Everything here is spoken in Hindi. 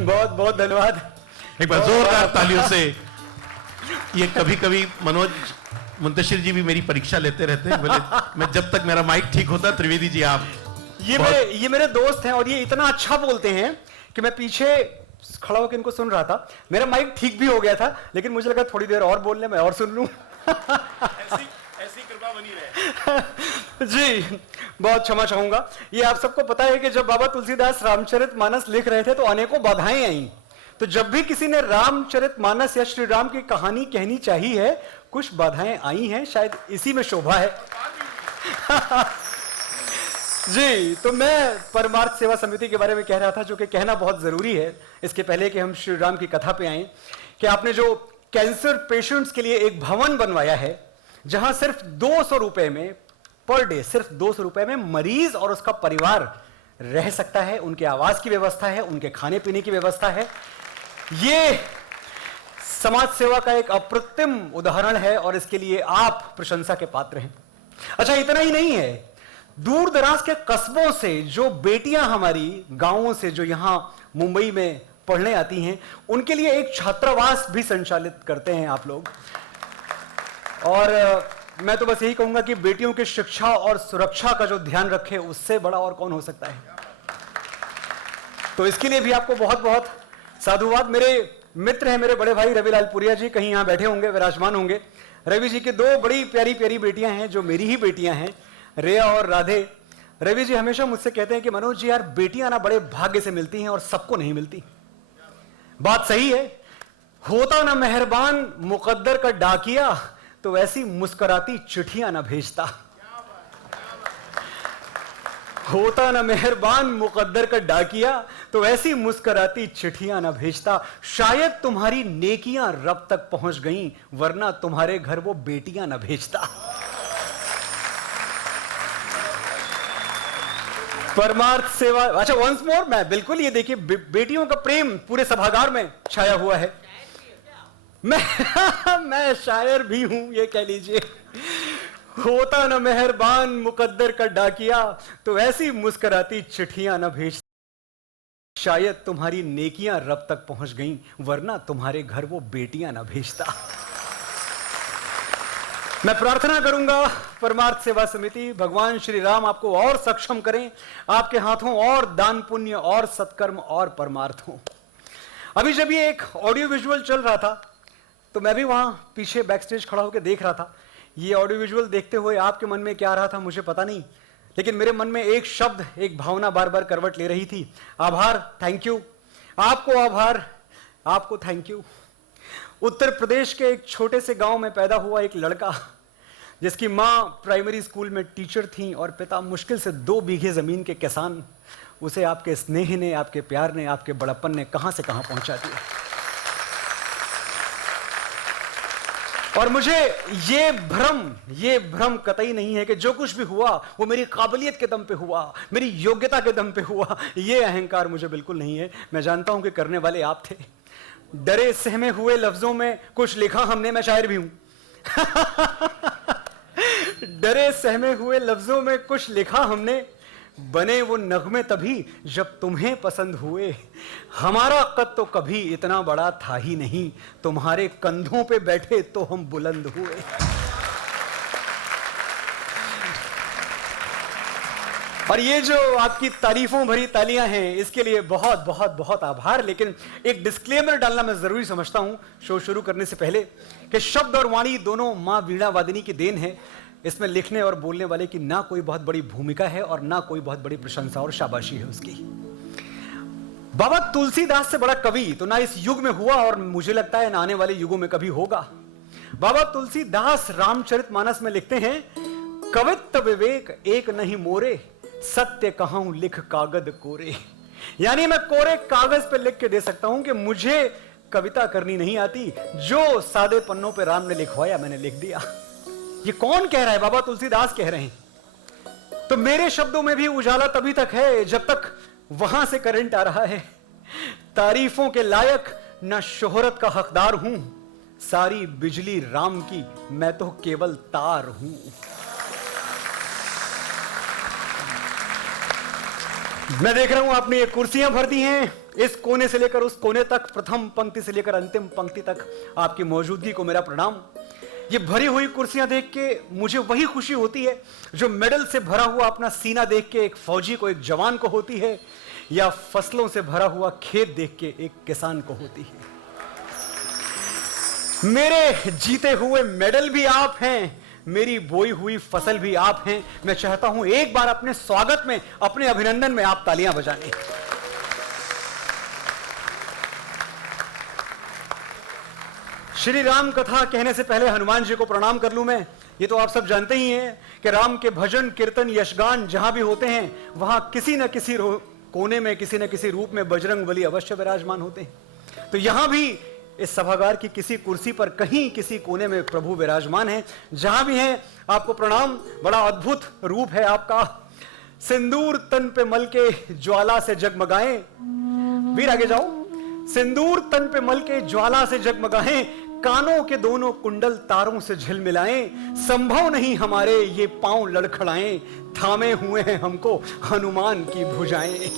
बहुत बहुत धन्यवाद। एक बार जोरदार तालियों से। ये कभी कभी मनोज मुंतशिर जी भी मेरी परीक्षा लेते रहते हैं, बोले मैं जब तक मेरा माइक ठीक होता, त्रिवेदी जी आप ये मेरे दोस्त हैं और ये इतना अच्छा बोलते हैं कि मैं पीछे खड़ा होकर इनको सुन रहा था। मेरा माइक ठीक भी हो गया था, लेकिन मुझे लगा थोड़ी देर और बोल ले, मैं और सुन लूं। ऐसी कृपा बनी रहे। जी बहुत क्षमा चाहूंगा। ये आप सबको पता है कि जब बाबा तुलसीदास रामचरितमानस लिख रहे थे तो अनेकों बाधाएं आईं। तो जब भी किसी ने रामचरितमानस या श्री राम की कहानी कहनी चाहिए है, कुछ बाधाएं आई हैं, शायद इसी में शोभा है। जी, तो मैं परमार्थ सेवा समिति के बारे में कह रहा था, जो कि कहना बहुत जरूरी है इसके पहले कि हम श्री राम की कथा पे आए, कि आपने जो कैंसर पेशेंट्स के लिए एक भवन बनवाया है, जहां सिर्फ 200 रुपए में पर डे, सिर्फ 200 रुपए में मरीज और उसका परिवार रह सकता है। उनके आवास की व्यवस्था है, उनके खाने पीने की व्यवस्था है। ये समाज सेवा का एक अप्रतिम उदाहरण है और इसके लिए आप प्रशंसा के पात्र हैं। अच्छा, इतना ही नहीं है, दूर दराज के कस्बों से जो बेटियां हमारी गांवों से जो यहां मुंबई में पढ़ने आती हैं, उनके लिए एक छात्रावास भी संचालित करते हैं आप लोग। और मैं तो बस यही कहूंगा कि बेटियों की शिक्षा और सुरक्षा का जो ध्यान रखे, उससे बड़ा और कौन हो सकता है। तो इसके लिए भी आपको बहुत बहुत साधुवाद। मेरे मित्र हैं, मेरे बड़े भाई रविलाल पुरिया जी, कहीं यहां बैठे होंगे, विराजमान होंगे। रवि जी की 2 बड़ी प्यारी प्यारी बेटियां हैं, जो मेरी ही बेटियां हैं, रेया और राधे। रवि जी हमेशा मुझसे कहते हैं कि मनोज जी यार, बेटियां ना बड़े भाग्य से मिलती हैं और सबको नहीं मिलती। बात सही है। होता ना मेहरबान मुकद्दर का डाकिया, तो ऐसी मुस्कुराती चिट्ठियां ना भेजता। होता ना मेहरबान मुकद्दर का डाकिया, तो ऐसी मुस्कुराती चिट्ठियां ना भेजता। शायद तुम्हारी नेकियां रब तक पहुंच गईं, वरना तुम्हारे घर वो बेटियां ना भेजता। परमार्थ सेवा। अच्छा, वंस मोर, मैं बिल्कुल, ये देखिए बेटियों का प्रेम पूरे सभागार में छाया हुआ है। मैं शायर भी हूं, ये कह लीजिए। होता न मेहरबान मुकद्दर का डाकिया, तो ऐसी मुस्कुराती चिट्ठियां न भेज। शायद तुम्हारी नेकियां रब तक पहुंच गईं, वरना तुम्हारे घर वो बेटियां न भेजता। मैं प्रार्थना करूंगा परमार्थ सेवा समिति, भगवान श्री राम आपको और सक्षम करें, आपके हाथों और दान पुण्य और सत्कर्म और परमार्थ हो। अभी जब ये एक ऑडियो विजुअल चल रहा था, तो मैं भी वहां पीछे बैक स्टेज खड़ा होकर देख रहा था। ये ऑडियो विजुअल देखते हुए आपके मन में क्या आ रहा था मुझे पता नहीं, लेकिन मेरे मन में एक शब्द, एक भावना बार बार करवट ले रही थी। आभार, थैंक यू। आपको आभार, आपको थैंक यू। उत्तर प्रदेश के एक छोटे से गांव में पैदा हुआ एक लड़का, जिसकी मां प्राइमरी स्कूल में टीचर थी और पिता मुश्किल से 2 बीघे जमीन के किसान, उसे आपके स्नेह ने, आपके प्यार ने, आपके बड़प्पन ने कहां से कहां पहुंचा दिया। और मुझे ये भ्रम कतई नहीं है कि जो कुछ भी हुआ वो मेरी काबिलियत के दम पे हुआ, मेरी योग्यता के दम पे हुआ। ये अहंकार मुझे बिल्कुल नहीं है। मैं जानता हूं कि करने वाले आप थे। डरे सहमे हुए लफ्जों में कुछ लिखा हमने, मैं शायर भी हूं। डरे सहमे हुए लफ्जों में कुछ लिखा हमने, बने वो नगमे तभी जब तुम्हें पसंद हुए। हमारा कद तो कभी इतना बड़ा था ही नहीं, तुम्हारे कंधों पे बैठे तो हम बुलंद हुए। और ये जो आपकी तारीफों भरी तालियां हैं, इसके लिए बहुत बहुत बहुत आभार। लेकिन एक डिस्क्लेमर डालना मैं जरूरी समझता हूं शो शुरू करने से पहले, कि शब्द और वाणी दोनों मां वीणा वादिनी की देन है। इसमें लिखने और बोलने वाले की ना कोई बहुत बड़ी भूमिका है और ना कोई बहुत बड़ी प्रशंसा और शाबाशी है उसकी। बाबा तुलसीदास से बड़ा कवि तो ना इस युग में हुआ और मुझे लगता है ना आने वाले युगों में कभी होगा। बाबा तुलसीदास रामचरितमानस में लिखते हैं, कवित्व विवेक एक नहीं मोरे, सत्य कहूं लिख कागद कोरे। यानी मैं कोरे कागज पे लिख के दे सकता हूं कि मुझे कविता करनी नहीं आती, जो सादे पन्नों पे राम ने लिखवाया मैंने लिख दिया। ये कौन कह रहा है? बाबा तुलसीदास कह रहे हैं। तो मेरे शब्दों में भी उजाला तभी तक है जब तक वहां से करंट आ रहा है। तारीफों के लायक न शोहरत का हकदार हूं, सारी बिजली राम की, मैं तो केवल तार हूं। मैं देख रहा हूं आपने ये कुर्सियां भर दी हैं, इस कोने से लेकर उस कोने तक, प्रथम पंक्ति से लेकर अंतिम पंक्ति तक आपकी मौजूदगी को मेरा प्रणाम। ये भरी हुई कुर्सियां देख के मुझे वही खुशी होती है जो मेडल से भरा हुआ अपना सीना देख के एक फौजी को, एक जवान को होती है, या फसलों से भरा हुआ खेत देख के एक किसान को होती है। मेरे जीते हुए मेडल भी आप हैं, मेरी बोई हुई फसल भी आप हैं। मैं चाहता हूं एक बार अपने स्वागत में, अपने अभिनंदन में आप तालियां बजाएं। श्री राम कथा कहने से पहले हनुमान जी को प्रणाम कर लूं मैं। ये तो आप सब जानते ही हैं कि राम के भजन कीर्तन यशगान जहां भी होते हैं वहां किसी न किसी कोने में, किसी न किसी रूप में बजरंग बली अवश्य विराजमान होते हैं। तो यहां भी इस सभागार की किसी कुर्सी पर कहीं किसी कोने में प्रभु विराजमान हैं। जहां भी हैं आपको प्रणाम। बड़ा अद्भुत रूप है आपका। सिंदूर तन पे मल के ज्वाला से जगमगाएं। वीर आगे जाओ। सिंदूर तन पे मल के ज्वाला से जगमगाएं, कानों के दोनों कुंडल तारों से झिलमिलाएं। संभव नहीं हमारे ये पांव लड़खड़ाएं, थामे हुए हैं हमको हनुमान की भुजाएं।